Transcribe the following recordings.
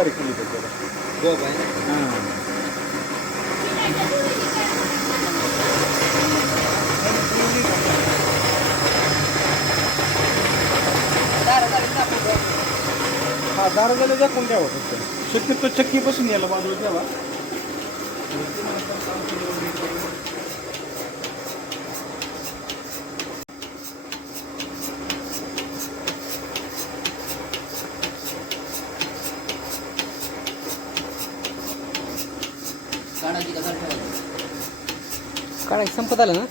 ತಾರೀಕು ಮುಗಿತು ಗೋವಾ ಹಾಂ हा। दारदाला दाखवून द्यावा फक्त शक्यतो चक्कीपासून यायला बाजूला द्यावा काढायची कसा ठेवायची? काढायचं संपत आलं ना?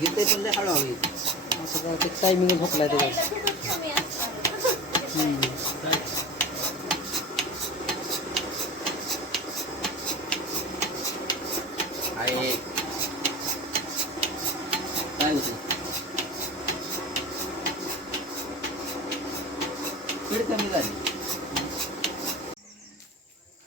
घेते पण लय येते. आता जरा ते टायमिंग झोपलाय त्याचा आहे काय होते? कमी झाली.